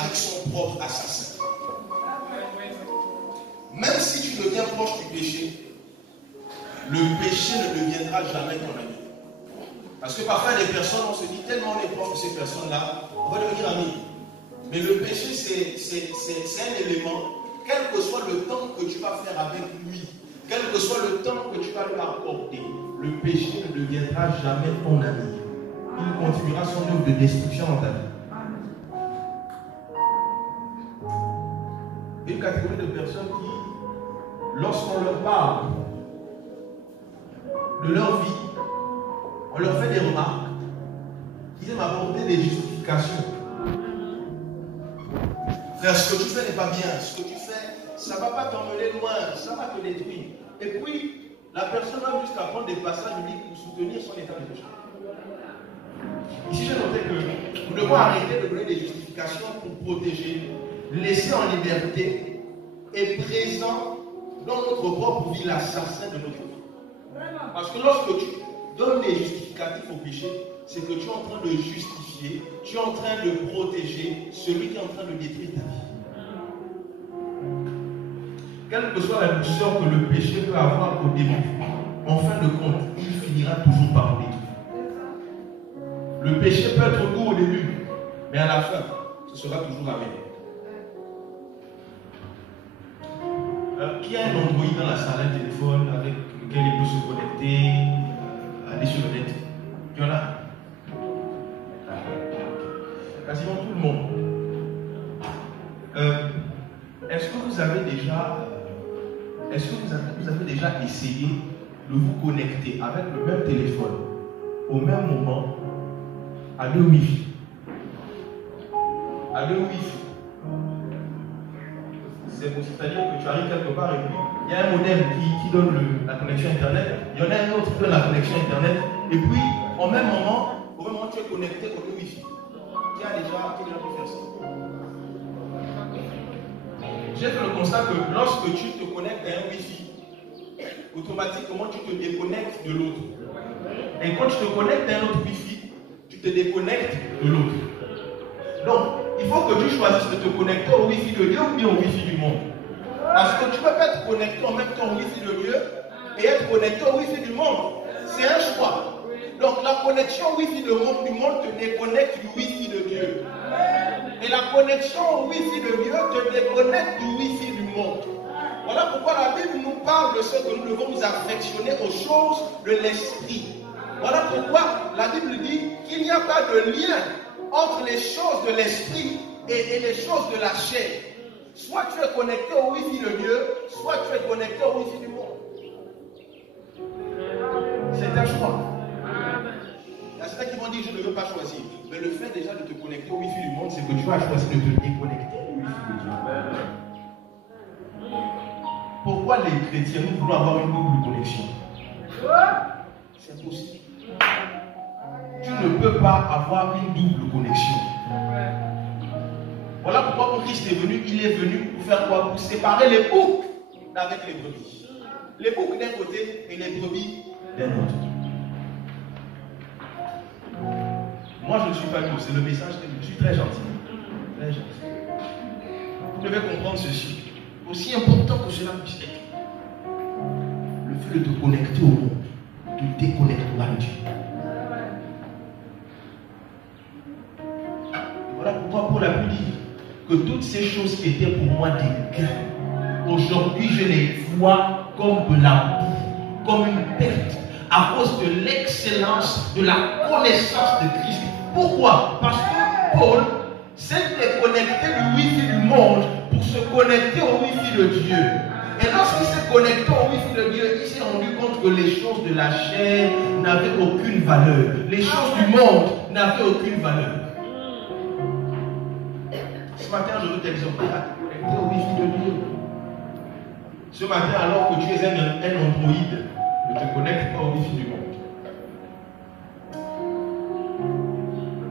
avec son propre assassin. Même si tu deviens proche du péché, le péché ne deviendra jamais ton ami. Parce que parfois les personnes, on se dit tellement on est proche de ces personnes-là, on va devenir amis. Mais le péché, c'est un élément, quel que soit le temps que tu vas faire avec lui, quel que soit le temps que tu vas lui accorder, le péché ne deviendra jamais ton ami. Il continuera son œuvre de destruction dans ta vie. Une catégorie de personnes qui, lorsqu'on leur parle de leur vie, on leur fait des remarques, ils aiment apporter des justifications. Frère, ce que tu fais n'est pas bien, ce que tu fais, ça ne va pas t'emmener loin, ça va te détruire. Et puis, la personne va jusqu'à prendre des passages bibliques pour soutenir son état de péché. Ici, j'ai noté que nous devons arrêter de donner des justifications pour protéger, laisser en liberté et présent dans notre propre vie l'assassin de notre vie. Parce que lorsque tu donnes des justificatifs au péché, c'est que tu es en train de justifier, tu es en train de protéger celui qui est en train de détruire ta vie. Quelle que soit la douceur que le péché peut avoir au début, en fin de compte, il finira toujours par nous détruire. Le péché peut être doux au début, mais à la fin, ce sera toujours la même. Qui a un Android dans la salle, un téléphone avec lequel il peut se connecter, aller sur le net? Il y en a? Quasiment tout le monde. Est-ce que vous avez déjà essayé de vous connecter avec le même téléphone au même moment à deux Wi-Fi? À deux Wi-Fi. C'est-à-dire que tu arrives quelque part et puis il y a un modem qui donne la connexion Internet, il y en a un autre qui donne la connexion Internet, et puis au même moment tu es connecté au deux Wi-Fi. Qui a déjà pu faire ça? J'ai fait le constat que lorsque tu te connectes à un Wi-Fi, automatiquement tu te déconnectes de l'autre. Et quand tu te connectes à un autre Wi-Fi, tu te déconnectes de l'autre. Donc, il faut que tu choisisses de te connecter au Wi-Fi de Dieu ou bien au Wi-Fi du monde. Parce que tu ne peux pas être connecté en même temps au Wi-Fi de Dieu et être connecté au Wi-Fi du monde. C'est un choix. Donc, la connexion au Wi-Fi du monde te déconnecte du Wi-Fi de Dieu. Et la connexion au Wi-Fi de Dieu te déconnecte du Wi-Fi du monde. Voilà pourquoi la Bible nous parle de ce que nous devons nous affectionner aux choses de l'esprit. Voilà pourquoi la Bible dit qu'il n'y a pas de lien entre les choses de l'esprit et les choses de la chair. Soit tu es connecté au Wi-Fi de Dieu, soit tu es connecté au Wi-Fi du monde. C'est un choix. Il y a certains qui vont dire je ne veux pas choisir. Mais le fait déjà de te connecter au Wi-Fi du monde, c'est que tu as choisi de te déconnecter au Wi-Fi de Dieu. Pourquoi les chrétiens nous voulons avoir une double connexion? C'est impossible. Tu ne peux pas avoir une double connexion. Voilà pourquoi quand Christ est venu, il est venu pour faire quoi? Pour séparer les boucs avec les brebis. Les boucs d'un côté et les brebis d'un autre. Moi je ne suis pas lourd, c'est le message que je suis très gentil. Très gentil. Vous devez comprendre ceci. Aussi important que cela puisse être. Le fait de te connecter au monde te déconnectera de Dieu. Voilà pourquoi Paul a pu dire que toutes ces choses qui étaient pour moi des gains, aujourd'hui je les vois comme de la boue, comme une perte, à cause de l'excellence de la connaissance de Christ. Pourquoi? Parce que Paul s'est déconnecté du Wi-Fi du monde pour se connecter au Wi-Fi de Dieu. Et lorsqu'il s'est connecté au Wi-Fi de Dieu, il s'est rendu compte que les choses de la chair n'avaient aucune valeur. Les choses du monde n'avaient aucune valeur. Ce matin, je veux t'exhorter à te connecter au Wi-Fi de Dieu. Ce matin, alors que tu es un Android, ne te connecte pas au Wi-Fi du monde.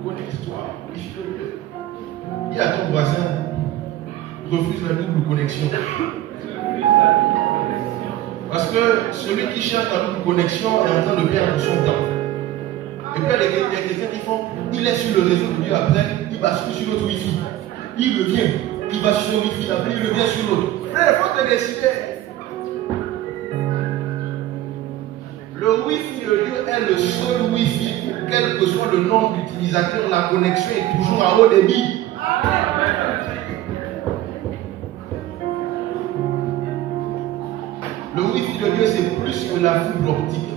Connecte-toi au Wi-Fi de Dieu. Dis à ton voisin, refuse la double connexion. Parce que celui qui cherche la double connexion est en train de perdre son temps. Et puis il y a quelqu'un qui font, il est sur le réseau de Dieu après, il bascule sur notre Wi-Fi. lui il revient. Il va sur le wifi, après il revient sur l'autre. Frère, il faut te décider. Le wifi, le lieu est le seul wifi où quel que soit le nombre d'utilisateurs, la connexion est toujours à haut débit. Le wifi de Dieu c'est plus que la fibre optique.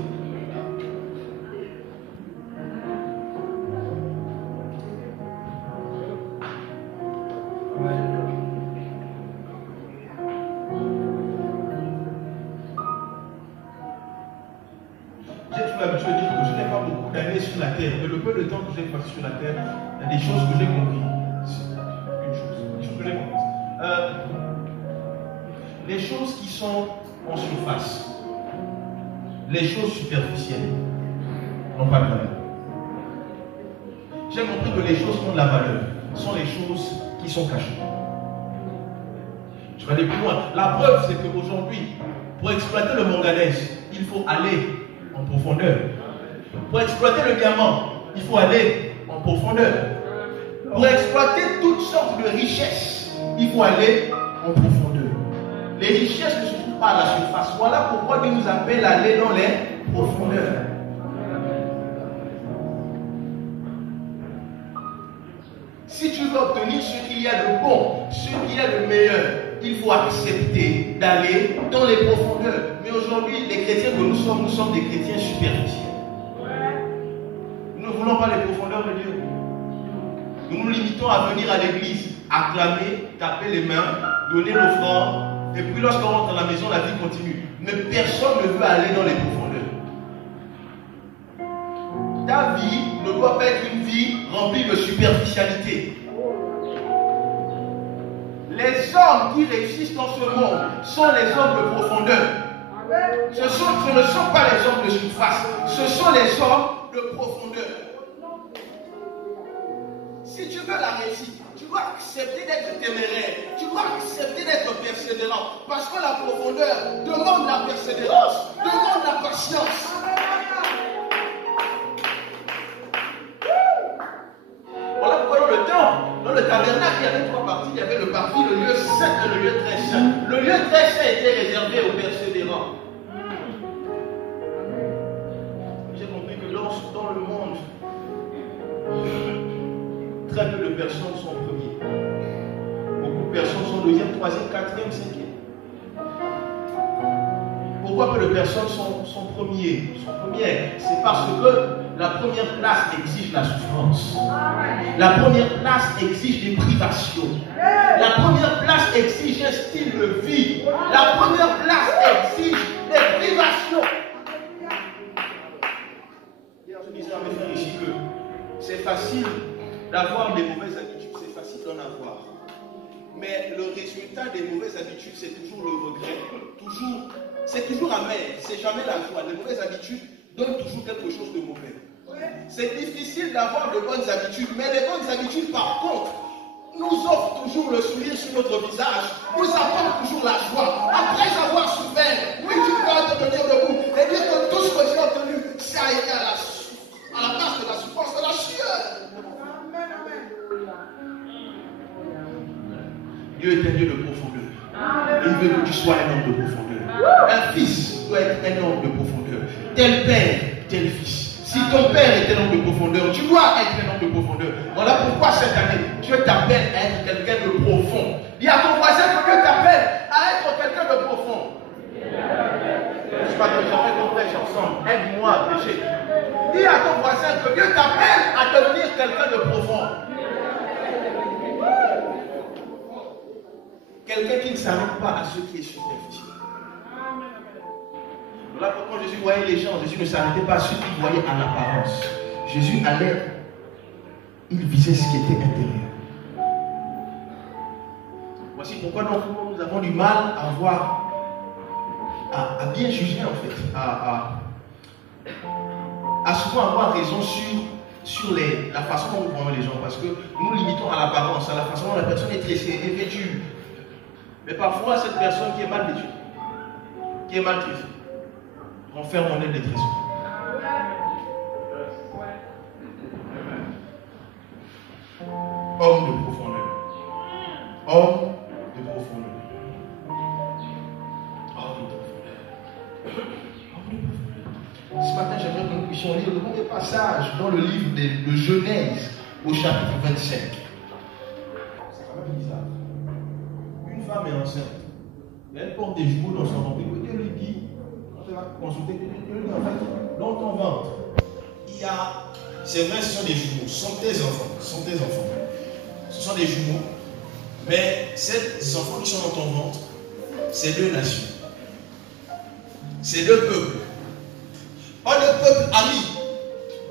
J'ai l'habitude de dire que je n'ai pas beaucoup d'années sur la terre, mais le peu de temps que j'ai passé sur la terre, il y a des choses que j'ai compris. Une chose, des choses que j'ai comprises. Les choses qui sont en surface, les choses superficielles n'ont pas de valeur. J'ai compris que les choses qui ont de la valeur sont les choses qui sont cachées. Je vais aller plus loin. La preuve, c'est qu'aujourd'hui, pour exploiter le manganèse, il faut aller en profondeur. Pour exploiter le diamant, il faut aller en profondeur. Pour exploiter toutes sortes de richesses, il faut aller en profondeur. Les richesses ne se trouvent pas à la surface. Voilà pourquoi Dieu nous appelle à aller dans les profondeurs. Si tu veux obtenir ce qu'il y a de bon, ce qu'il y a de meilleur, il faut accepter d'aller dans les profondeurs. Mais aujourd'hui, les chrétiens que nous sommes des chrétiens superficiels. Nous ne voulons pas les profondeurs de Dieu. Nous nous limitons à venir à l'église, acclamer, taper les mains, donner l'offrande, et puis lorsqu'on rentre dans la maison, la vie continue. Mais personne ne veut aller dans les profondeurs. Ta vie ne doit pas être une vie remplie de superficialité. Les hommes qui réussissent dans ce monde sont les hommes de profondeur. Ce ne sont pas les hommes de surface, ce sont les hommes de profondeur. Si tu veux la réussite, tu dois accepter d'être téméraire, tu dois accepter d'être persévérant, parce que la profondeur demande la persévérance, demande la patience. Voilà pourquoi dans le tabernacle, il y avait 3 parties. Il y avait le parti, le lieu saint et le lieu très saint. Le lieu très saint était réservé aux persévérants. J'ai compris que dans le monde, très peu de personnes sont premiers. Beaucoup de personnes sont 2e, 3e, 4e, 5e. Pourquoi peu de personnes sont premiers? C'est parce que la première place exige la souffrance. La première place exige des privations. La première place exige un style de vie. La première place exige des privations. Hier, je disais à mes frères ici que c'est facile d'avoir des mauvaises habitudes, c'est facile d'en avoir. Mais le résultat des mauvaises habitudes, c'est toujours le regret. C'est toujours amer, c'est jamais la joie. Les mauvaises habitudes donnent toujours quelque chose de mauvais. C'est difficile d'avoir de bonnes habitudes, mais les bonnes habitudes, par contre, nous offrent toujours le sourire sur notre visage, nous apportent toujours la joie. Après avoir souffert, oui, tu peux te tenir debout et dire que tout ce que j'ai obtenu, ça a été à la place de la souffrance, de la sueur. Dieu est un Dieu de profondeur. Et il veut que tu sois un homme de profondeur. Un fils doit être un homme de profondeur. Tel père, tel fils. Si ton père est un homme de profondeur, tu dois être un homme de profondeur. Voilà pourquoi cette année, Dieu t'appelle à être quelqu'un de profond. Dis à ton voisin que Dieu t'appelle à être quelqu'un de profond. Je vais te chanter ton prêche ensemble. Aide-moi à prêcher. Dis à ton voisin que Dieu t'appelle à devenir quelqu'un de profond. Quelqu'un qui ne s'arrête pas à ce qui est superficiel. Voilà pourquoi Jésus voyait les gens. Jésus ne s'arrêtait pas à ce qu'il voyait à l'apparence. Jésus allait, il visait ce qui était intérieur. Voici pourquoi nous avons du mal à bien juger en fait, à souvent avoir raison sur la façon dont nous voyons les gens, parce que nous limitons à l'apparence, à la façon dont la personne est tressée, est vêtue. Mais parfois, cette personne qui est mal vêtue, qui est mal tressée, renferme en elle des trésors. Homme de profondeur. Homme de profondeur. Homme de profondeur. Homme de profondeur. Ce matin, j'aimerais que nous puissions lire le premier passage dans le livre de Genèse, au chapitre 25. C'est quand même bizarre. Une femme est enceinte. Elle porte des jumeaux dans son ventre. Et Dieu lui dit, quand elle va consulter, Dieu lui dit, en fait, dans ton ventre, il y a, c'est vrai, ce sont des jumeaux, ce sont tes enfants, ce sont des jumeaux, mais ces enfants qui sont dans ton ventre, c'est deux nations, c'est deux peuples, pas deux peuples amis,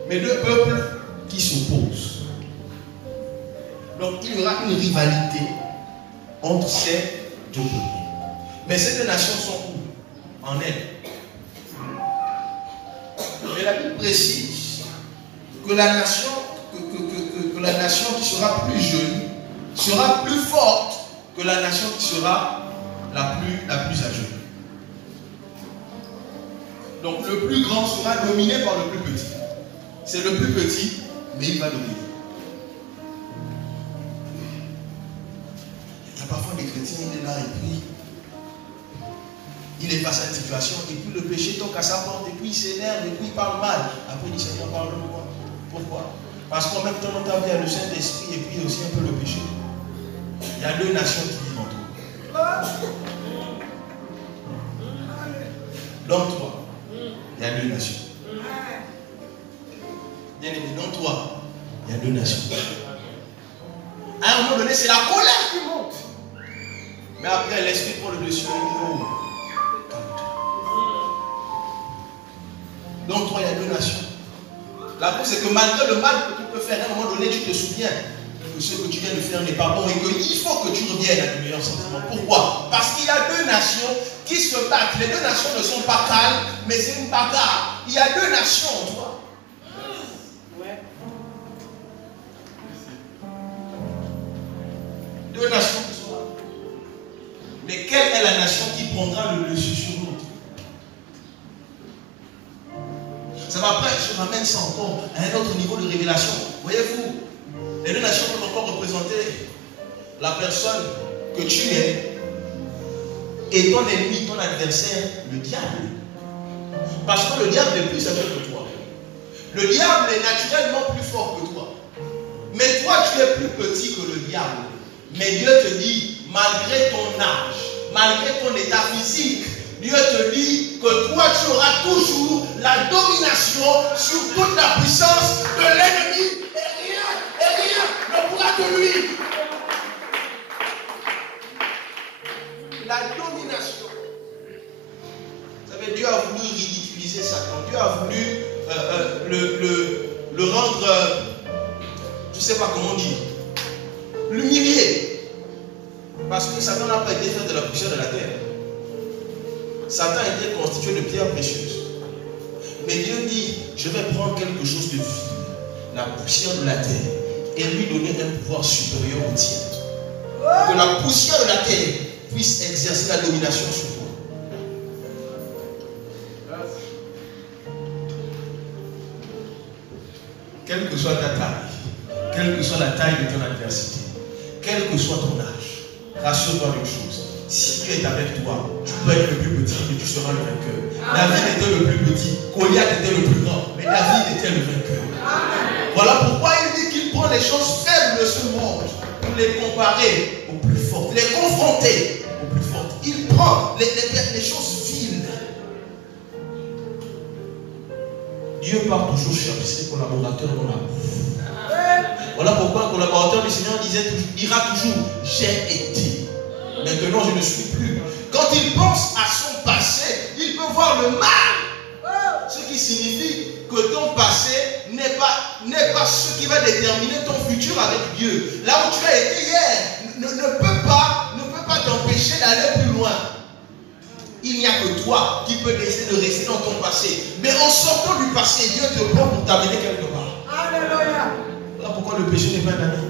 mais deux peuples qui s'opposent. Donc il y aura une rivalité entre ces deux peuples. Mais ces deux nations sont où? En elle. Mais la Bible précise que la nation, que la nation qui sera plus jeune sera plus forte que la nation qui sera la plus âgée. Donc le plus grand sera dominé par le plus petit. C'est le plus petit, mais il va dominer. Il y a parfois des chrétiens, il est là et puis il est face à une situation et puis le péché toque à sa porte et puis il s'énerve et puis il parle mal. Après il dit Seigneur, pardonne-moi. Pourquoi? Parce qu'en même temps, dans ta vie, il y a le Saint-Esprit et puis aussi un peu le péché. Il y a deux nations qui vivent en toi. Dans toi, il y a deux nations. Bien aimé, dans toi, il y a deux nations. À un moment donné, c'est la colère qui monte. Mais après, l'Esprit prend le dessus et dit oh, dans toi, il y a deux nations. La cause, c'est que malgré le mal que tu peux faire, à un moment donné, tu te souviens que ce que tu viens de faire n'est pas bon et qu'il faut que tu reviennes à de meilleurs sentiments. Pourquoi? Parce qu'il y a deux nations qui se battent. Les deux nations ne sont pas calmes, mais c'est une bagarre. Il y a deux nations en toi. Ouais. Deux nations qui sont là. Mais quelle est la nation qui prendra le dessus sur l'autre? Ça va après, je ramène ça encore à un autre niveau de révélation. Voyez-vous, les deux nations peuvent encore représenter la personne que tu es et ton ennemi, ton adversaire, le diable. Parce que le diable est plus âgé que toi. Le diable est naturellement plus fort que toi. Mais toi, tu es plus petit que le diable. Mais Dieu te dit, malgré ton âge, malgré ton état physique, Dieu te dit que toi, tu auras toujours la domination sur toute la puissance de l'ennemi. Et rien ne pourra te nuire. La domination. Vous savez, Dieu a voulu ridiculiser Satan. Dieu a voulu le rendre, je ne sais pas comment dire, l'humilier. Parce que Satan n'a pas été fait de la poussière de la terre. Satan était constitué de pierres précieuses. Mais Dieu dit, je vais prendre quelque chose de vie, la poussière de la terre, et lui donner un pouvoir supérieur au tien. Que la poussière de la terre puisse exercer la domination sur toi. Quelle que soit ta taille, quelle que soit la taille de ton adversité, quel que soit ton âge, rassure-toi d'une chose. Si Dieu est avec toi, tu peux être le plus petit, mais tu seras le vainqueur. David était le plus petit, Goliath était le plus grand, mais David était le vainqueur. Voilà pourquoi il dit qu'il prend les choses faibles de ce monde pour les comparer aux plus fortes, les confronter aux plus fortes. Il prend les choses viles. Dieu part toujours chercher ses collaborateurs dans la boue. Voilà pourquoi un collaborateur du Seigneur dira toujours, j'ai été. Maintenant, je ne suis plus. Quand il pense à son passé, il peut voir le mal. Ce qui signifie que ton passé n'est pas ce qui va déterminer ton futur avec Dieu. Là où tu as été hier ne peut pas t'empêcher d'aller plus loin. Il n'y a que toi qui peux décider de rester dans ton passé. Mais en sortant du passé, Dieu te prend pour t'amener quelque part. Alléluia. Voilà pourquoi le péché n'est pas un ami.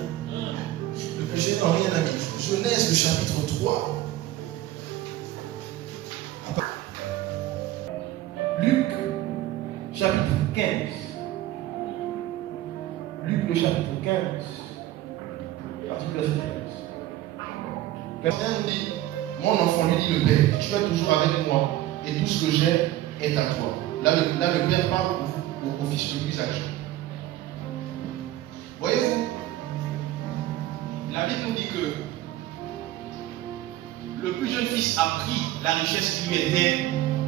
Le péché n'est rien ami. Genèse, le chapitre 3. Luc, chapitre 15. Luc, le chapitre 15. Article 15. Personne dit, mon enfant lui dit le Père, tu es toujours avec moi et tout ce que j'ai est à toi. Là, le Père parle au fils le plus âgé. Voyez-vous, la Bible nous dit que le plus jeune fils a pris la richesse qui lui était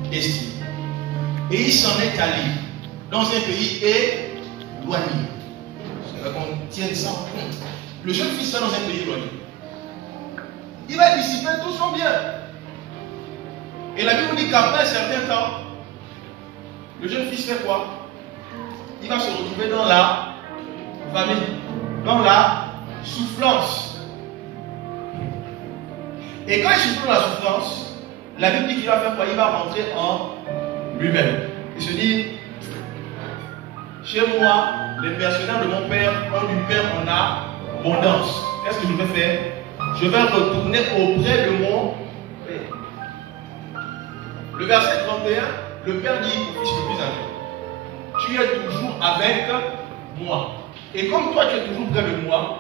destinée. Et il s'en est allé dans un pays éloigné. C'est là qu'on tienne ça en compte. Le jeune fils va dans un pays éloigné. Il va dissiper tout son bien. Et la Bible dit qu'après un certain temps, le jeune fils fait quoi? Il va se retrouver dans la famine, dans la souffrance. Et quand il souffre dans la souffrance, la Bible dit qu'il va faire quoi? Il va rentrer en lui-même. Il se dit, chez moi, les mercenaires de mon père ont du pain en abondance. Qu'est-ce que je vais faire? Je vais retourner auprès de mon père. Le verset 31, le père dit au fils le plus âgé, tu es toujours avec moi. Et comme toi tu es toujours près de moi,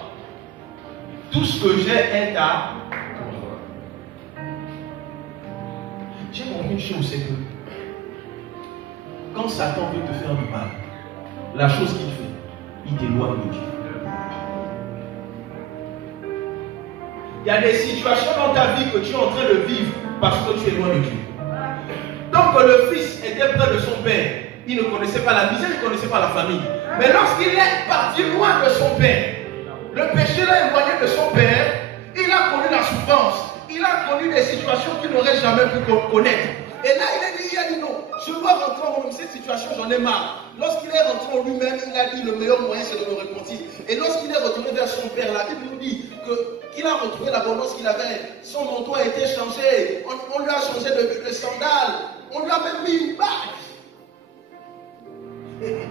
tout ce que j'ai est à toi. J'ai compris une chose, c'est que quand Satan veut te faire du mal, la chose qu'il fait, il t'éloigne de Dieu. Il y a des situations dans ta vie que tu es en train de vivre parce que tu es loin de Dieu. Donc le fils était près de son père, il ne connaissait pas la misère, il ne connaissait pas la famille. Mais lorsqu'il est parti loin de son père, le péché l'a éloigné de son père, il a connu la souffrance, il a connu des situations qu'il n'aurait jamais pu connaître. Et là, il a dit non, je dois rentrer en moi-même. Cette situation, j'en ai marre. Lorsqu'il est rentré en lui-même, il a dit le meilleur moyen, c'est de me repentir. Et lorsqu'il est retourné vers son père, la Bible nous dit qu'il a retrouvé l'abondance qu'il avait. Son manteau a été changé. On lui a changé de sandales. On lui a même mis une bague.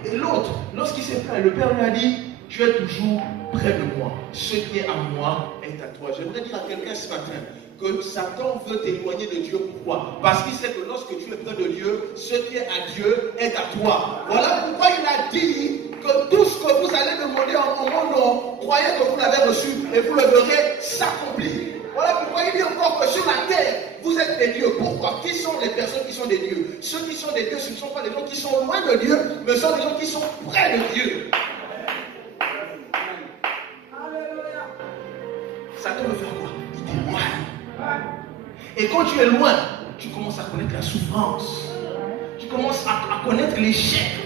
Et l'autre, lorsqu'il s'est plaint, le père lui a dit, tu es toujours près de moi. Ce qui est à moi est à toi. J'aimerais dire à quelqu'un ce matin que Satan veut t'éloigner de Dieu. Pourquoi? Parce qu'il sait que lorsque tu es près de Dieu, ce qui est à Dieu est à toi. Voilà pourquoi il a dit que tout ce que vous allez demander en mon nom, croyez que vous l'avez reçu et vous le verrez s'accomplir. Voilà pourquoi il dit encore que sur la terre, vous êtes des dieux. Pourquoi? Qui sont les personnes qui sont des dieux? Ceux qui sont des dieux, ce ne sont pas des gens qui sont loin de Dieu, mais ce sont des gens qui sont près de Dieu. Satan veut faire quoi? Il t'éloigne. Et quand tu es loin, tu commences à connaître la souffrance. Tu commences à connaître l'échec.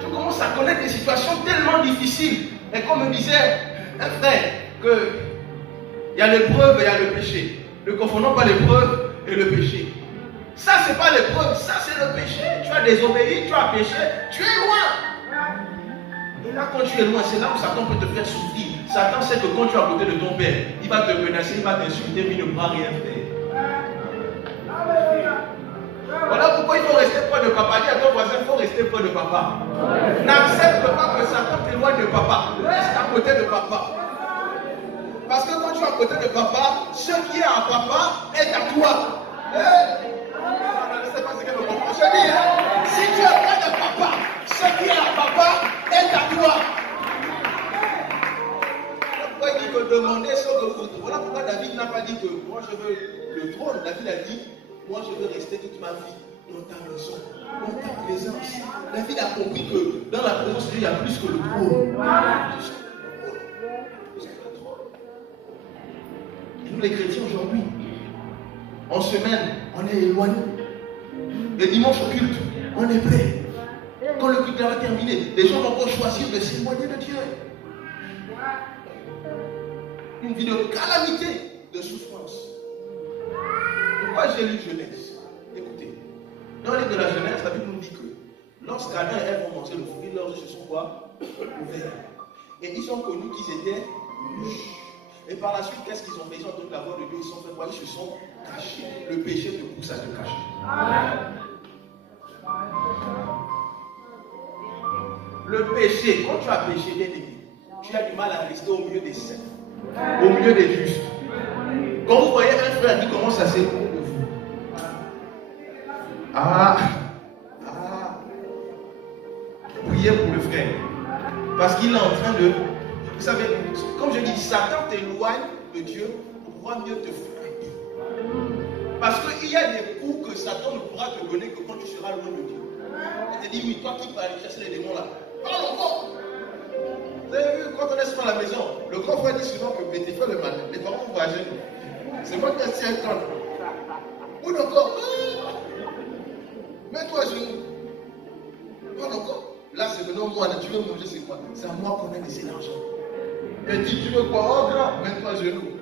Tu commences à connaître des situations tellement difficiles. Et comme me disait un frère, il y a l'épreuve et il y a le péché. Ne confondons pas l'épreuve et le péché. Ça, ce n'est pas l'épreuve, ça, c'est le péché. Tu as désobéi, tu as péché, tu es loin. Et là, quand tu es loin, c'est là où Satan peut te faire souffrir. Satan sait que quand tu es à côté de ton père, il va te menacer, il va t'insulter, mais il ne pourra rien faire. Voilà pourquoi il faut rester près de papa. Dis à ton voisin, il faut rester près de papa. N'accepte pas que Satan t'éloigne de papa. Reste à côté de papa. Parce que quand tu es à côté de papa, ce qui est à papa est à toi. Je ne sais pas ce qu'elle me comprend. Je dis, si tu es près de papa, ce qui est à papa est à toi. Pourquoi il dit que demandez ce que vous. Voilà pourquoi David n'a pas dit que moi je veux le trône. David a dit, moi je veux rester toute ma vie dans ta maison, dans ta présence. David a compris que dans la présence de Dieu, il y a plus que le trône. Et nous les chrétiens aujourd'hui, en semaine, on est éloignés. Le dimanche au culte, on est prêt. Quand le culte va terminer, les gens vont encore choisir de s'éloigner de Dieu. Une vie de calamité, de souffrance. Pourquoi j'ai lu Genèse? Écoutez, dans le livre de la Genèse, la Bible nous dit que lorsqu'Adam et Ève ont mangé le fruit, leurs yeux se sont quoi? Ouverts. Et ils ont connu qu'ils étaient nus. Et par la suite, qu'est-ce qu'ils ont fait? Ils ont entendu la voix de Dieu, ils sont fait quoi? Ils se sont cachés. Le péché te pousse à te cacher. Le péché, quand tu as péché, bien aimé, tu as du mal à rester au milieu des saints, au milieu des justes. Quand vous voyez un frère qui commence à s'écouter de vous, priez pour le frère. Parce qu'il est en train de... Vous savez, comme je dis, Satan t'éloigne de Dieu pour pourra mieux te frapper. Parce qu'il y a des coups que Satan ne pourra te donner que quand tu seras loin de Dieu. Il te dit, oui, toi qui peux aller chasser les démons là, parle encore. Vous avez vu, quand on est souvent à la maison, le grand frère dit souvent que petit frère le malin, les parents vont à genoux. C'est moi qui ai assis à temps. Ou encore, mets-toi à genoux. Parle encore. Là, c'est maintenant moi, là, tu veux manger, c'est quoi? C'est à moi qu'on a laissé l'argent. Elle dit, tu veux quoi? Oh, grand, mets-toi à genoux.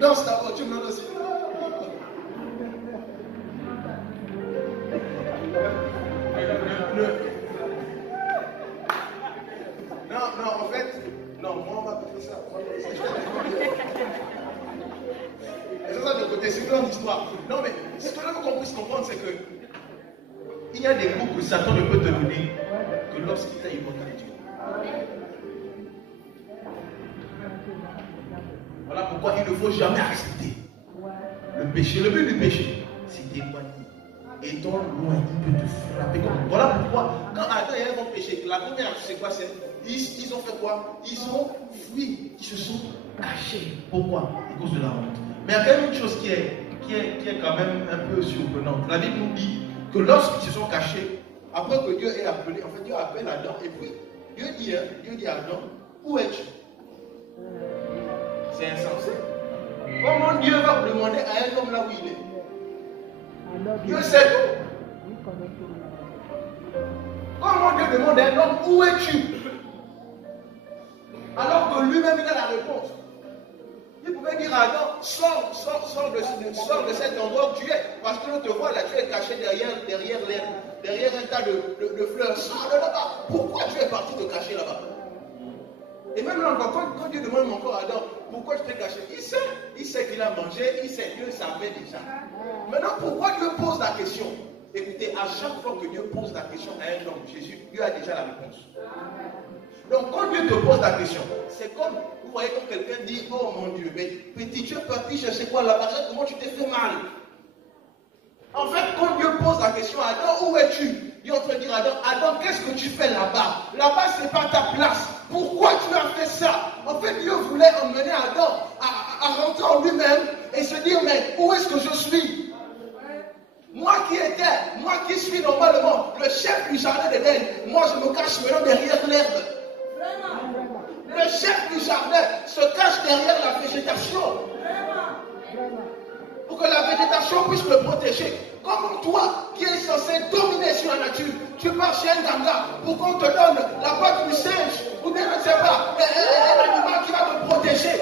Danse d'abord, tu me donnes aussi. Non, en fait, non, moi, on m'a pas fait ça. Et ça, de côté, c'est une grande histoire. Non, mais ce que là, qu'on puisse comprendre, c'est que il y a des coups que Satan ne peut te donner que lorsqu'il t'a évoqué à Dieu. Voilà pourquoi il ne faut jamais accepter le péché. Le but du péché, c'est d'éloigner. Étant loin, il peut te frapper comme. Voilà pourquoi, quand Adam et Ève ont péché, la première chose, c'est quoi? Ils ont fait quoi? Ils ont fui, ils se sont cachés. Pourquoi? À cause de la honte. Mais il y a quand même une chose qui est quand même un peu surprenante. La Bible nous dit que lorsqu'ils se sont cachés, après que Dieu ait appelé, en fait Dieu appelle Adam, et puis Dieu dit à Adam, où es-tu? C'est insensé. Comment Dieu va demander à un homme là où il est? Dieu sait tout. Comment Dieu demande à un homme, où es-tu? Alors que lui-même il a la réponse. Il pouvait dire à Adam, sors de cet endroit où tu es. Parce que l'on te voit là, tu es caché derrière l'herbe, derrière un tas de fleurs. Sors de là-bas. Pourquoi tu es parti te cacher là-bas? Et même là encore, quand Dieu demande encore à Adam, pourquoi tu t'es caché? Il sait qu'il a mangé, il sait que Dieu savait déjà. Maintenant, pourquoi Dieu pose la question? Écoutez, à chaque fois que Dieu pose la question à un homme, Jésus, Dieu a déjà la réponse. Donc quand Dieu te pose la question, c'est comme, vous voyez, quand quelqu'un dit, oh mon Dieu, mais petit, tu es parti chercher quoi là-bas? Comment tu t'es fait mal? En fait, quand Dieu pose la question à Adam, où es-tu? Il est en train de dire à Adam, Adam, qu'est-ce que tu fais là-bas? Là-bas, c'est pas ta place. Pourquoi tu as fait ça? En fait, Dieu voulait emmener Adam à rentrer en lui-même et se dire, mais où est-ce que je suis? Moi qui suis normalement le chef du jardin d'Éden, moi je me cache maintenant derrière l'herbe. Le chef du jardin se cache derrière la végétation. Pour que la végétation puisse me protéger. Comme toi, qui es censé dominer sur la nature, tu pars chez un ganga pour qu'on te donne la patte du singe, ou bien je ne sais pas, un animal qui va te protéger.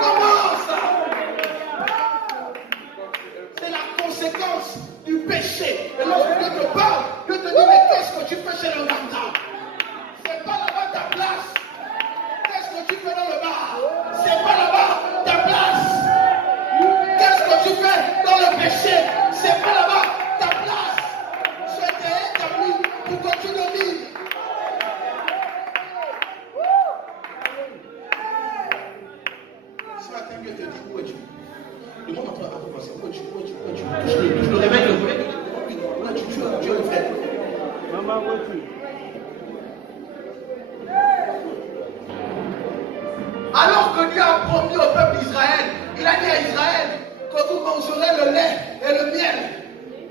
Comment ça? C'est la conséquence du péché. Et lorsque Dieu te parle, Dieu te dit, mais qu'est-ce que tu fais chez le ganga? C'est pas là-bas ta place. Qu'est-ce que tu fais dans le bar? C'est pas là-bas ta place. Qu'est-ce que tu fais dans le péché? C'est pas là-bas ta place. Je t'ai établi pour que tu domines. Ce matin, Dieu te dit, où es-tu? Demande à toi, où es-tu? Touche le réveil, le réveil, où es-tu? Tu es le frère. Maman, où es-tu? Alors que Dieu a promis au peuple d'Israël, il a dit à Israël que vous mangerez le lait et le miel,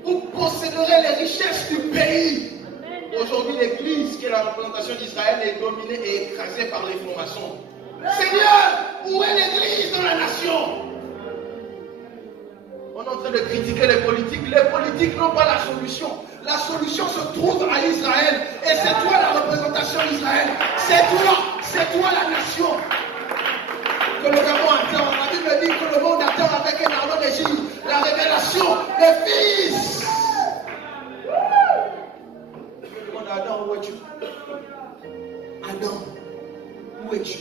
vous posséderez les richesses du pays. Aujourd'hui, l'Église, qui est la représentation d'Israël, est dominée et écrasée par les francs-maçons. Seigneur, où est l'Église dans la nation? On est en train de critiquer les politiques. Les politiques n'ont pas la solution. La solution se trouve à Israël. Et c'est toi la représentation d'Israël. C'est toi la nation. Que nous avons atteint. La Bible dit que le monde attend avec un ardent désir la révélation des fils. Je demande à Adam, où es-tu? Adam, où es-tu?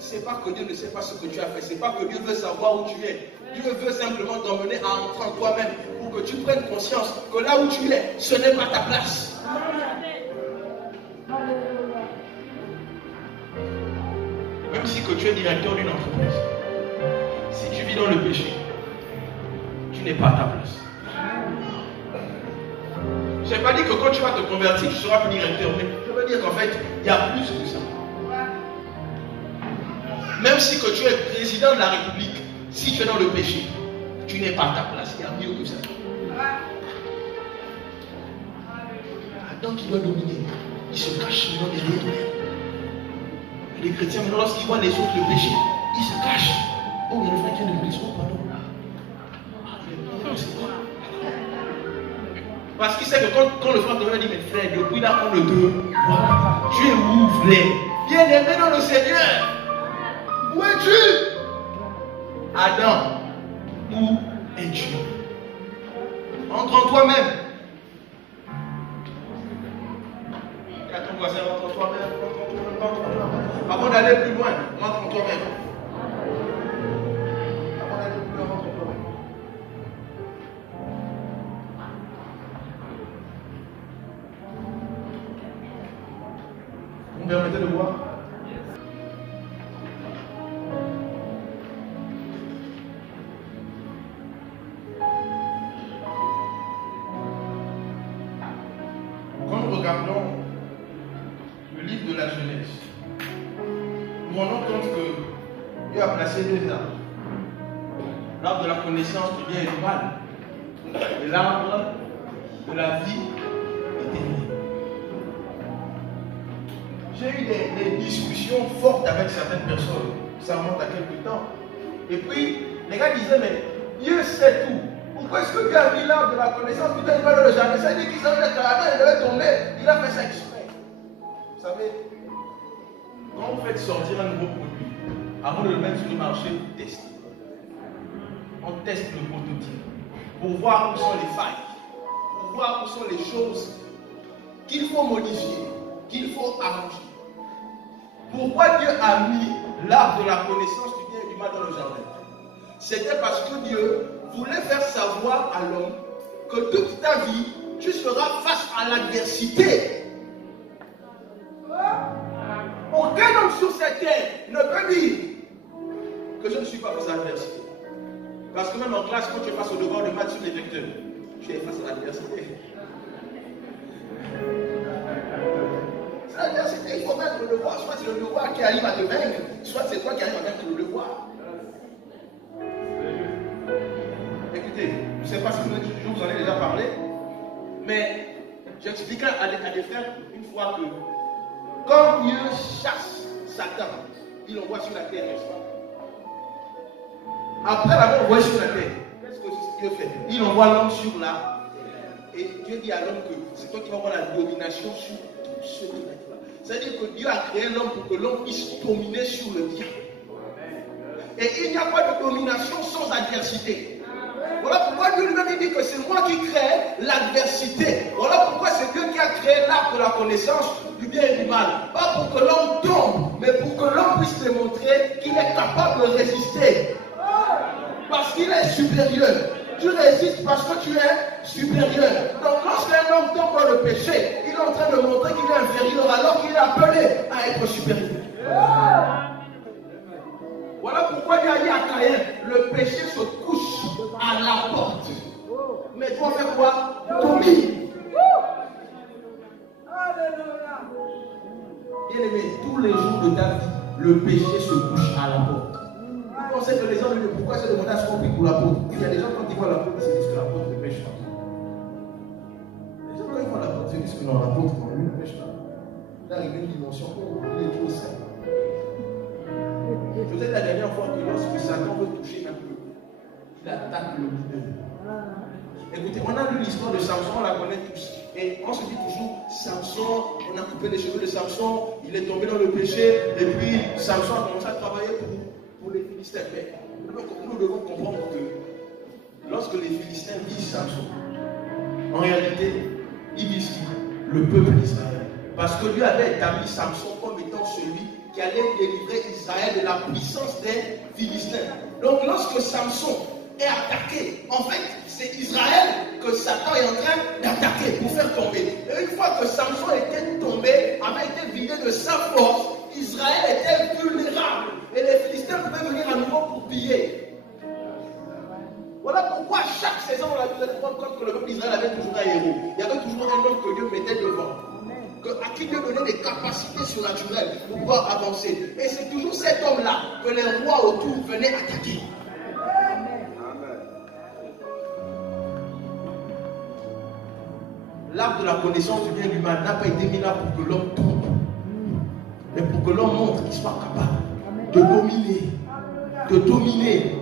C'est pas que Dieu ne sait pas ce que tu as fait. C'est pas que Dieu veut savoir où tu es. Dieu veut simplement t'emmener à entrer en toi-même pour que tu prennes conscience que là où tu es, ce n'est pas ta place. Même si que tu es directeur d'une entreprise, si tu vis dans le péché, tu n'es pas à ta place. Je n'ai pas dit que quand tu vas te convertir, tu seras plus directeur, mais je veux dire qu'en fait, il y a plus que ça. Même si que tu es président de la République, Si tu es dans le péché, tu n'es pas à ta place. Il y a mieux que ça. Adam qui doit dominer, il se cache maintenant derrière lui. Les chrétiens, maintenant, lorsqu'ils voient les autres le péché, ils se cachent. Oh, il y a le frère qui vient de l'église. Oh, pardon. Parce qu'il sait que quand le frère te dit, mais frère, depuis là, on ne te voit. Tu es où, frère? Bien-aimé dans le Seigneur. Où es-tu? Adam, où es-tu? Entre en toi-même. Ton voisin, rentre en toi-même. Avant d'aller plus loin, rentre en toi-même. Avant d'aller plus loin, rentre en toi-même. Vous me permettez de voir? Quand nous regardons le livre de la Genèse, nous rendons compte que Dieu a placé deux arbres. L'arbre de la connaissance du bien et du mal et l'arbre de la vie éternelle. J'ai eu des discussions fortes avec certaines personnes, ça remonte à quelques temps. Et puis, les gars disaient, mais Dieu sait tout. Pourquoi est-ce que Dieu a mis l'arbre de la connaissance du bien et du mal dans le jardin? Ça veut dire qu'il savait que Adam devait tomber. Il a fait ça exprès. Vous savez, quand vous faites sortir un nouveau produit, avant de le mettre sur le marché, vous testez. On teste le prototype pour voir où sont les failles, pour voir où sont les choses qu'il faut modifier, qu'il faut arranger. Pourquoi Dieu a mis l'arbre de la connaissance du bien et du mal dans le jardin? C'était parce que Dieu voulait faire savoir à l'homme que toute ta vie, tu seras face à l'adversité. Aucun homme sur cette terre ne peut dire que je ne suis pas face à l'adversité. Parce que même en classe, quand tu es face au devoir de maths sur les vecteurs, tu es face à l'adversité. C'est l'adversité, il faut mettre le devoir. Soit c'est le devoir qui arrive à te vaincre, soit c'est toi qui arrives à vaincre le devoir. Écoutez, je ne sais pas si je vous en ai déjà parlé, mais j'expliquais à des frères une fois que quand Dieu chasse Satan, il l'envoie sur la terre, n'est-ce pas? Après l'avoir envoyé sur la terre, qu'est-ce que Dieu fait? Il envoie l'homme sur la terre. Et Dieu dit à l'homme que c'est toi qui vas avoir la domination sur tout ce qui va être là. C'est-à-dire que Dieu a créé l'homme pour que l'homme puisse dominer sur le bien. Et il n'y a pas de domination sans adversité. Voilà pourquoi Dieu lui-même dit que c'est moi qui crée l'adversité. Voilà pourquoi c'est Dieu qui a créé l'arbre de la connaissance du bien et du mal. Pas pour que l'homme tombe, mais pour que l'homme puisse démontrer qu'il est capable de résister. Parce qu'il est supérieur. Tu résistes parce que tu es supérieur. Donc lorsqu'un homme tombe dans le péché, il est en train de montrer qu'il est inférieur alors qu'il est appelé à être supérieur. Voilà pourquoi il y a dit à Caïn, le péché se couche à la porte. Mais toi fais quoi? Domine. Bien aimé, tous les jours de ta vie, le péché se couche à la porte. On sait que les gens disent pourquoi c'est le montage compris pour la porte. Il y a des gens quand ils voient la porte, ils se disent que la porte ne pêche pas. Les gens quand ils voient la porte, ils se disent que non, la porte lui ne pêche pas. Il arrive une dimension où il est trop sain. Peut-être la dernière fois que lorsque Satan veut toucher un peu, il attaque le leader. Écoutez, on a lu l'histoire de Samson, on la connaît tous. Et on se dit toujours, Samson, on a coupé les cheveux de Samson, il est tombé dans le péché, et puis Samson a commencé à travailler pour les Philistins. Mais nous devons comprendre que lorsque les Philistins visent Samson, en réalité, ils visent qui? Le peuple d'Israël. Parce que Dieu avait établi Samson comme étant celui qui allait délivrer Israël de la puissance des Philistins. Donc lorsque Samson est attaqué, en fait, c'est Israël que Satan est en train d'attaquer pour faire tomber. Et une fois que Samson était tombé, avait été vidé de sa force, Israël était vulnérable. Et les Philistins pouvaient venir à nouveau pour piller. Voilà pourquoi chaque saison, on a dû se rendre compte que le peuple d'Israël avait toujours un héros. Il y avait toujours un homme que Dieu mettait devant. À qui Dieu donnait des capacités surnaturelles pour pouvoir avancer. Et c'est toujours cet homme-là que les rois autour venaient attaquer. l'arbre de la connaissance du bien et du mal n'a pas été mis là pour que l'homme tombe, mais pour que l'homme montre qu'il soit capable de dominer. De dominer.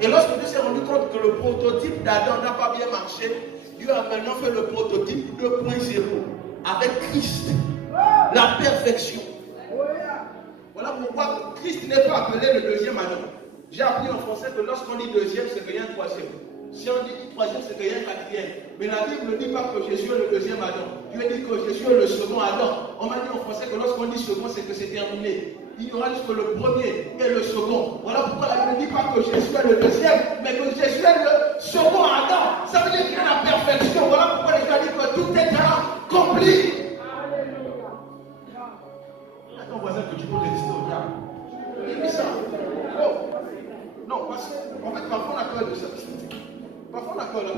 Et lorsque Dieu s'est rendu compte que le prototype d'Adam n'a pas bien marché, Dieu a maintenant fait le prototype 2.0 avec Christ, la perfection. Voilà pourquoi Christ n'est pas appelé le deuxième Adam. J'ai appris en français que lorsqu'on dit deuxième, c'est qu'il y a un troisième. Si on dit troisième, c'est qu'il y a un quatrième. Mais la Bible ne dit pas que Jésus est le deuxième Adam. Dieu dit que Jésus est le second Adam. On m'a dit en français que lorsqu'on dit second, c'est que c'est terminé. Il y aura juste le premier et le second. Voilà pourquoi la Bible ne dit pas que Jésus est le deuxième, mais que Jésus est le second Adam. Ça veut dire qu'il y a la perfection. Voilà pourquoi les gens disent que tout est accompli. Ton voisin que tu peux résister au diable. Dis-lui ça. Oh. Non, parce qu'en fait, parfois on a peur de ça. Parfois on a peur de ça.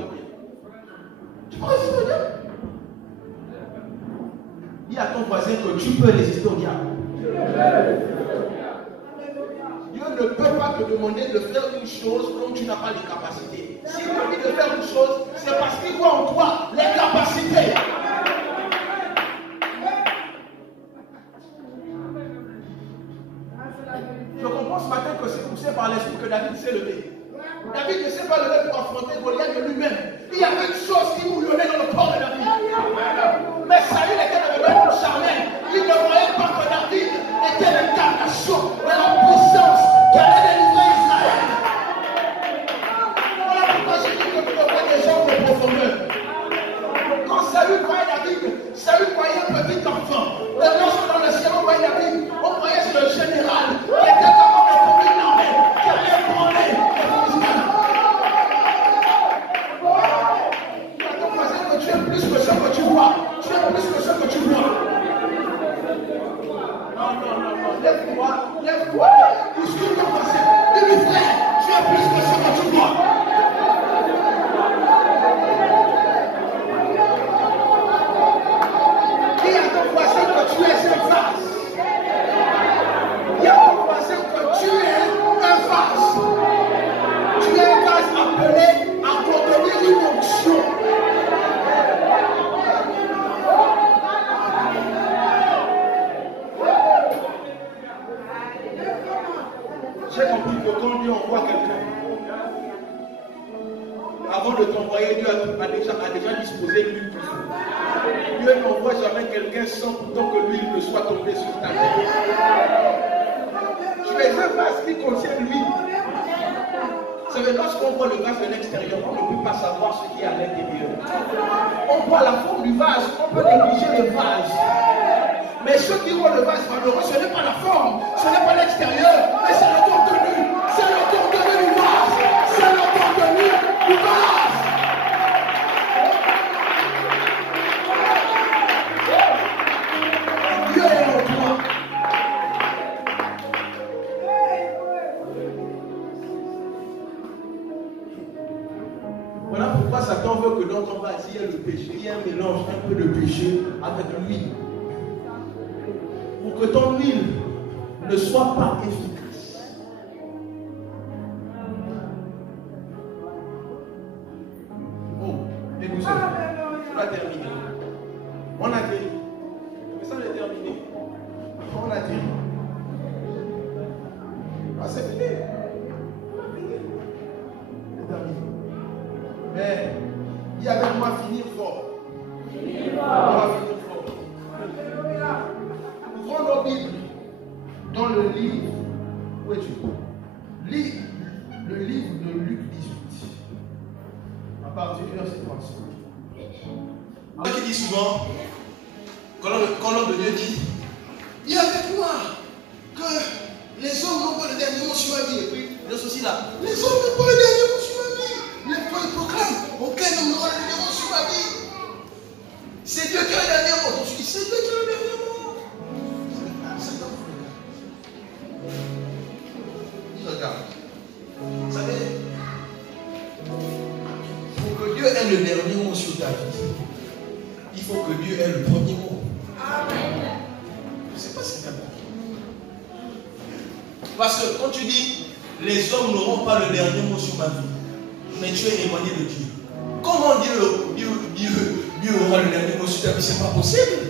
Tu peux résister au diable. Dis à ton voisin que tu peux résister au diable. Dieu ne peut pas te demander de faire une chose dont tu n'as pas les capacités. S'il te dit de faire une chose, c'est parce qu'il voit en toi les capacités. Je comprends ce matin que c'est poussé par l'esprit que David s'est levé. David ne s'est pas levé pour affronter Goliath de lui-même. Il y avait une chose qui bouillonnait dans le corps de David. Mais Saül était dans le monde charnel. Il ne voyait pas que David était l'incarnation de la puissance qui allait délivrer Israël. Voilà pourquoi j'ai dit que tu devrais des gens de profondeur. Quand Saül voyait David, Saül voyait un petit enfant. Mais lorsque dans le ciel on voyait David, on croyait sur le général qui était capable de conduire une armée, qui allait ébranler les Philistins. Tu as ton voisin que tu es plus que ce que tu vois. Tu es plus que ce que tu vois. Non, non, non, non. Lève-toi, lève-toi. Bouscule ton voisin. Dis-lui frère, tu es plus que ce que tu vois. Dis à ton voisin que tu es un vase. Dis à ton voisin que tu es un vase. Tu es un vase appelé à contenir une onction. J'ai compris que quand Dieu envoie quelqu'un, avant de t'envoyer, Dieu a déjà disposé l'huile qu'il faut. Dieu n'envoie jamais quelqu'un sans pourtant que l'huile ne soit tombée sur ta tête. Tu es un vase qui contient l'huile. C'est que lorsqu'on voit le vase de l'extérieur, on ne peut pas savoir ce qui est à l'intérieur. On voit la forme du vase, on peut négliger le vase. Mais ceux qui voient le vase malheureux, ce n'est pas la forme, ce n'est pas l'extérieur, mais c'est le contenu. C'est le contenu du vase. C'est le contenu du vase. Dieu est en toi. Voilà pourquoi Satan veut que dans ton vase il y ait le péché, il y ait un mélange, un peu de péché avec l'huile. Pour que ton huile ne soit pas efficace. Oh, et nous sommes. On a terminé. On a terminé. Mais ça, on a terminé. On a terminé. Ah, c'est fini. On a fini. C'est terminé. Mais il y avait moi finir fort. On va finir fort. Ouvrons nos Bibles dans le livre. Où es-tu? Lis le livre de Luc 18. À partir du verset 35. Moi qui dis souvent, quand l'homme de Dieu dit, dis avec moi que les hommes n'ont pas le dernier mot sur ma vie. Et puis, le souci là, les hommes n'ont pas le dernier mot sur ma vie. Les fois ils proclament, aucun homme n'aura le dernier mot sur ma vie. C'est Dieu qui a le dernier mot. Donc je dis, c'est Dieu qui a le dernier mot. Regarde. Vous savez, pour que Dieu ait le dernier mot sur ta vie, il faut que Dieu ait le premier mot. Amen. Je ne sais pas si c'est comme ça. Parce que quand tu dis, les hommes n'auront pas le dernier mot sur ma vie, mais tu es éloigné de Dieu. Comment Dieu Dieu aura le dernier mot sur ta vie. Ce n'est pas possible.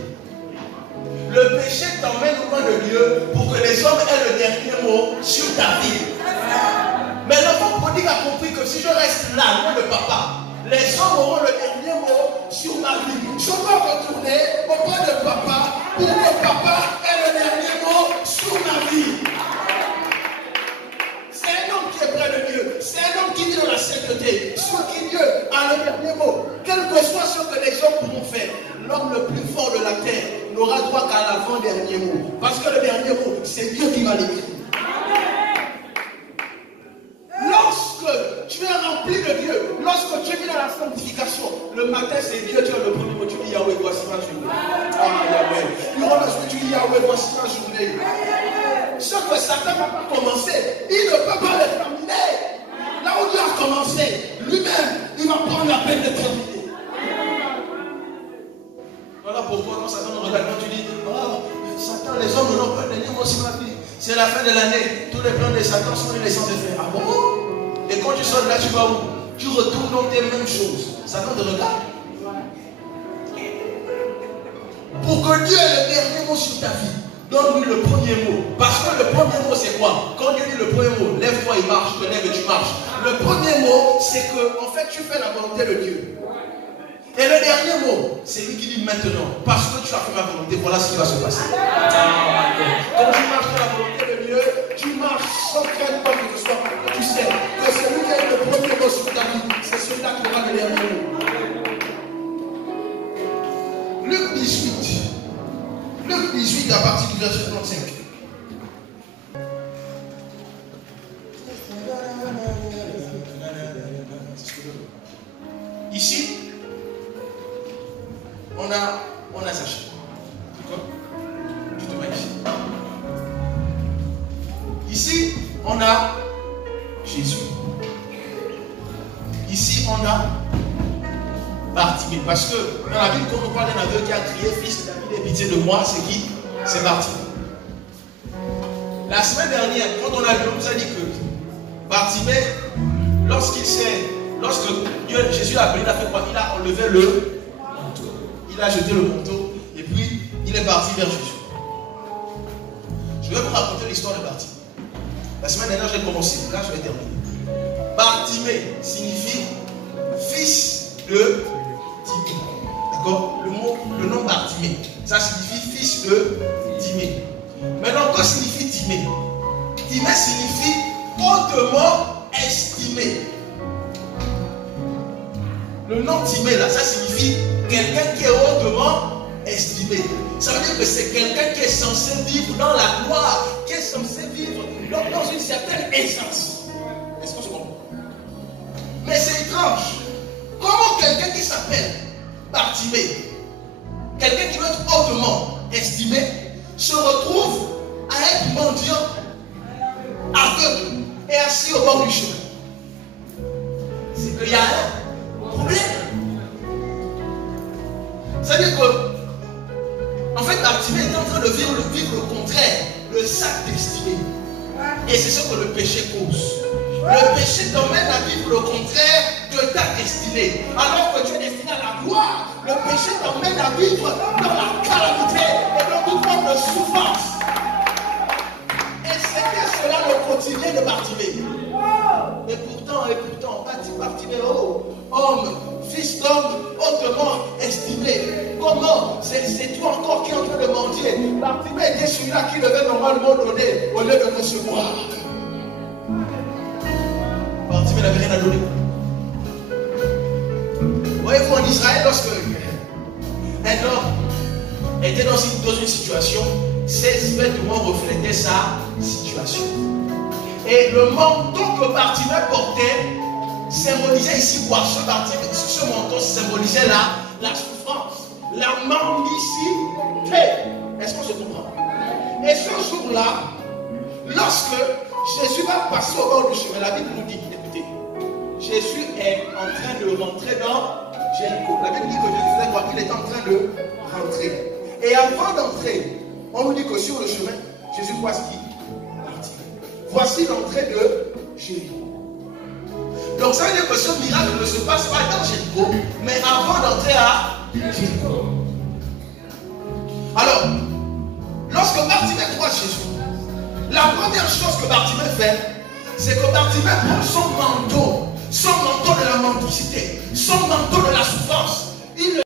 Le péché t'emmène loin de Dieu pour que les hommes aient le dernier mot sur ta vie. Mais l'enfant prodigue a compris que si je reste là, loin de papa, les hommes auront le dernier mot sur ma vie. Je dois retourner auprès de papa pour que papa ait le dernier mot sur ma vie. C'est un homme qui est près de Dieu. C'est un homme qui vit dans la sainteté. Sur qui Dieu a le dernier mot. Quel que soit ce que les hommes pourront faire, l'homme le plus fort de la terre n'aura droit qu'à l'avant-dernier mot. Parce que le dernier mot, c'est Dieu qui va l'écrire. Lorsque tu es rempli de Dieu, lorsque tu es mis dans la sanctification, le matin c'est Dieu, tu as le premier mot, tu dis Yahweh, voici ma journée. Ah Yahweh. Le soir tu dis Yahweh, voici ma journée. Ce que Satan n'a pas commencé, il ne peut pas le terminer. Là où Dieu a commencé, lui-même, il va prendre la peine de terminer. Voilà pourquoi quand Satan nous regarde, quand tu dis, oh, Satan, les hommes n'ont pas de niveau sur ma vie. C'est la fin de l'année, tous les plans de Satan sont laissés de faire. Ah bon? Et quand tu sors de là, tu vas où? Tu retournes dans tes mêmes choses. Satan te regarde. Pour que Dieu ait le dernier mot sur ta vie, donne-lui le premier mot. Parce que le premier mot, c'est quoi? Quand Dieu dit le premier mot, lève-toi, il marche, te lève et tu marches. Le premier mot, c'est que, en fait, tu fais la volonté de Dieu. Et le dernier mot, c'est lui qui dit maintenant, parce que tu as fait ma volonté, voilà ce qui va se passer. Quand tu marches dans la volonté de Dieu, tu marches sans crainte quoi que ce soit. Tu sais que celui qui a le premier mot sur ta vie, c'est celui-là qui aura le dernier mot. Luc 18. Luc 18 à partir du verset 35. Ici, on a Sacha. D'accord? Tu te mets ici. Ici, on a Jésus. Ici, on a Bartimée. Parce que dans la Bible, quand on parle d'un aveugle qui a crié, fils de David, aie pitié de moi, c'est qui? C'est Bartimée. La semaine dernière, quand on a vu, on nous a dit que Bartimée, lorsque Jésus l'a appelé, il a fait quoi? Il a enlevé le manteau. Il a jeté le manteau et puis il est parti vers Jésus. Je vais vous raconter l'histoire de Bartimée. La semaine dernière, j'ai commencé. Là, je vais terminer. Bartimée signifie fils de Timée. D'accord? Le nom Bartimée, ça signifie fils de Timée. Maintenant, quoi signifie Timée? Timée signifie hautement estimé. Le nom Timée, là, ça signifie quelqu'un qui est hautement estimé. Ça veut dire que c'est quelqu'un qui est censé vivre dans la gloire, qui est censé vivre dans une certaine aisance. Est-ce que je comprends? Mais c'est étrange. Comment quelqu'un qui s'appelle Bartimée, quelqu'un qui veut être hautement estimé, se retrouve à être mendiant, aveugle et assis au bord du chemin? C'est qu'il y a un problème. C'est-à-dire que, en fait, Bartimée est en train de vivre le contraire, le sac d'estimé. Et c'est ce que le péché cause. Le péché t'emmène à vivre le contraire de ta destinée. Alors que tu es destiné à la gloire, le péché t'emmène à vivre dans la calamité et dans toute forme de souffrance. Et c'était cela le quotidien de Bartimée. Et pourtant, Bartimée, oh, homme, fils d'homme, hautement estimé. Comment? C'est toi encore qui es en train de mendier. Bartimée était celui-là qui devait normalement donner au lieu de recevoir. Bartimée n'avait rien à donner. Voyez-vous, en Israël, lorsque un homme était dans une situation, ses vêtements reflétaient sa situation. Et le manteau que Bartimée portait symbolisait ici quoi? Ce manteau symbolisait la souffrance, la mendicité. Est-ce qu'on se comprend? Et ce jour-là, lorsque Jésus va passer au bord du chemin, la Bible nous dit, écoutez, Jésus est en train de rentrer dans Jéricho. La Bible dit que Jésus faisait quoi? Il est en train de rentrer. Et avant d'entrer, on nous dit que sur le chemin, Jésus voit ce qui partit. Voici l'entrée de Jéricho. Donc Donc ça veut dire que ce miracle ne se passe pas dans Jéricho, mais avant d'entrer à Jéricho. Alors, lorsque Bartimée croit Jésus, la première chose que Bartimée fait, c'est que Bartimée prend son manteau de la mendicité, son manteau de